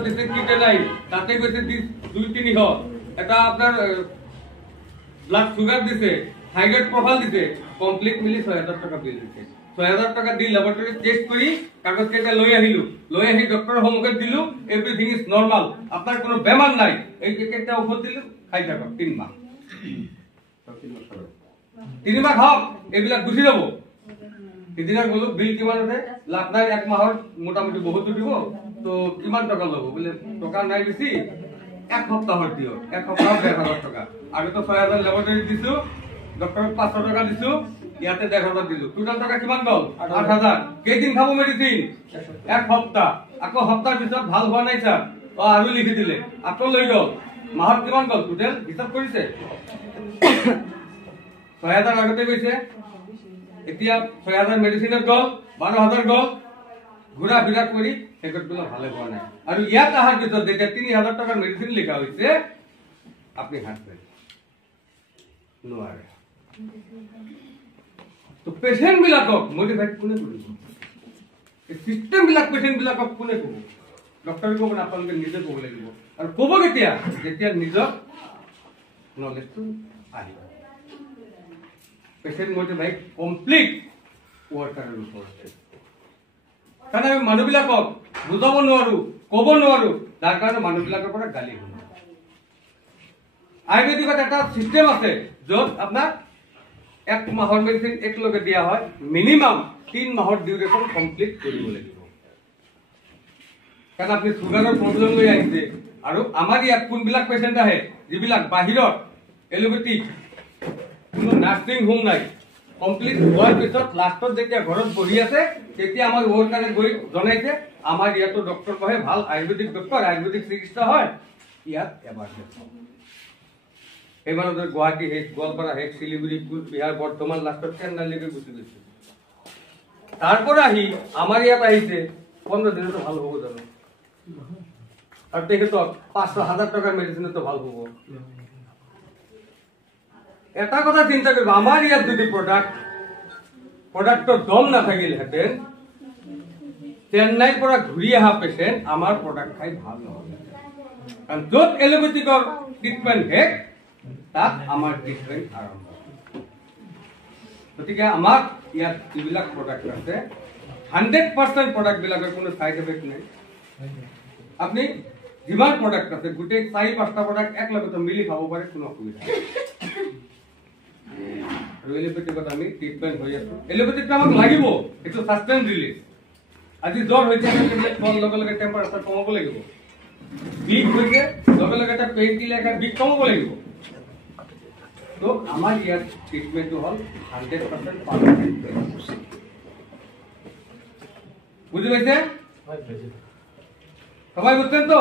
দিছে কিটে নাই তাতে কইছে 2-3 এটা আপনার ব্লাড সুগার দিছে থাইরয়েড প্রোফাইল দিছে কমপ্লিট মিলি 6000 টাকা বিল দিছে 6000 টাকা দি ল্যাবরেটরি টেস্ট করি কাগজ কেটে লই আহিলু লই আহি doctor হোমকে Dilu everything is normal আপনার কোনো বেমার নাই এই কেটে ওষুধ দিলু খাই থাকক 3 মাস 3 মাস খাও এবিলা গুছি যাব এদিনা গলো বিল কিমান আছে লাখ নাই এক মাহৰ মোটামুটি বহুত দিব তো কিমান টাকা লব বলে টাকা নাই বেশি এক সপ্তাহৰ দিও এক সপ্তাহ 1000 টাকা আগে তো 6000 ল্যাবরেটরি দিছো ডক্টর 500 টাকা দিছো ইয়াতে 1000 দিলো টোটাল টাকা কিমান গল 8000 কেই দিন খাবো মেডিসিন এক সপ্তাহ আকো সপ্তাহৰ পিছত ভাল হোৱা নাই স্যাৰ ও আৰু লিখি দিলে আকো লৈ গল মাহৰ কিমান গল টোটাল হিসাব কৰিছে 6000 আগতে গৈছে এতিয়া 6000 মেডিসিনের গল 12000 গল ঘুরা ফিরা করি সেগুলো ভালো হওয়া নাই আর ইয়াত আহার পিছত যেটা 3000 টাকার মেডিসিন লেখা হয়েছে আপনি হাসবেন নোৱাৰে তো পেশেন্ট বিলাকক মোটিভেট কোনে কৰিব এই সিস্টেম বিলাক পেশেন্ট বিলাকক কোনে ক'ব ডক্টৰ ক'ব না আপোনালোকে নিজে ক'ব লাগিব আৰু ক'ব কেতিয়া যেতিয়া নিজৰ নলেজটো আহিব পেশেন্ট মোটিভেট কমপ্লিট ওয়াৰ্কাৰেৰ উপৰ কাৰণ আমি মানুষবিলাকক বুঝাব নোৱাৰো ক'ব নোৱাৰো যাৰ কাৰণে মানুহবিলাকৰ পৰা গালি শুনো আয়ুৰ্বেদিকত এটা সিস্টেম আছে য'ত আপোনাৰ এক মাহৰ মেডিসিন একলগে দিয়া হয় মিনিমাম 3 মাহৰ ডিউৰেশন কমপ্লিট কৰিব লাগিব কাৰণ আপুনি সুগাৰৰ প্ৰব্লেম লৈ আহিছে আৰু আমাৰ ইয়াত কোনবিলাক পেশেন্ট আহে যিবিলাক বাহিৰত এলোপেথিক কোনো নাৰ্সিং হোম নাই কমপ্লিট হোৱাৰ পিছত লাষ্টত যেতিয়া ঘৰত বহি আছে তেতিয়া আমাৰ ওৱৰ্কাৰে গৈ জনাইছে আমাৰ ইয়াতো ডক্টৰ বহে ভাল আয়ুৰ্বেদিক ডক্টৰ আয়ুৰ্বেদিক চিকিৎসা হয় ইয়াত এবাৰ এবাৰ গুৱাহাটী হেক গোৱালপাৰা হেক শিলিগুড়ি বিহাৰ বৰ্তমান লাষ্টত চেন্নাইলৈকে গুচি গৈছে তাৰপৰা আহি আমাৰ ইয়াত আহিছে 15 দিনতো ভাল হ'ব জানো আৰু তেখেতক 500,000 টাকাৰ মেডিচিনতো ভাল হ'ব এটা কথা চিন্তা কৰব আমাৰ ইয়াত যদি প্ৰোডাক্টৰ দম না থাকিল হেতেন চেন্নাইৰ পৰা ঘূৰি অহা পেশেন্ট আমাৰ প্ৰোডাক্ট খাই ভাল নহ'ল কাৰণ য'ত এলোপেথিকৰ ট্ৰিটমেন্ট শেষ তাত আমাৰ ট্ৰিটমেন্ট আৰম্ভ গতিকে আমাৰ ইয়াত যিবিলাক প্ৰোডাক্ট আছে 100% প্ৰোডাক্ট বিলাকৰ কোনো সাইড এফেক্ট নাই আপনি যিমান প্ৰোডাক্ট আছে গোটেই 4-5টা প্ৰোডাক্ট একলগে মিলি খাব পাৰে কোনো অসুবিধা এলোপেথিকত আমি ট্ৰিটমেন্ট হয়ে আছো এলোপেথিকটা আমাক লাগিব এটো সাস্টেইন ৰিলিজ আজি জ্বৰ হৈছে টেবলেট ফল লগে লগে টেম্পাৰেচাৰ কমাব লাগিব বিষ হৈছে লগে লগে এটা পেইন কিলাৰ এটা বিষ কমাব লাগিব তো আমাৰ ইয়াত ট্ৰিটমেন্ট হল 100% পাৰমানেন্ট বুঝি পাইছে সবাই বুঝছেন তো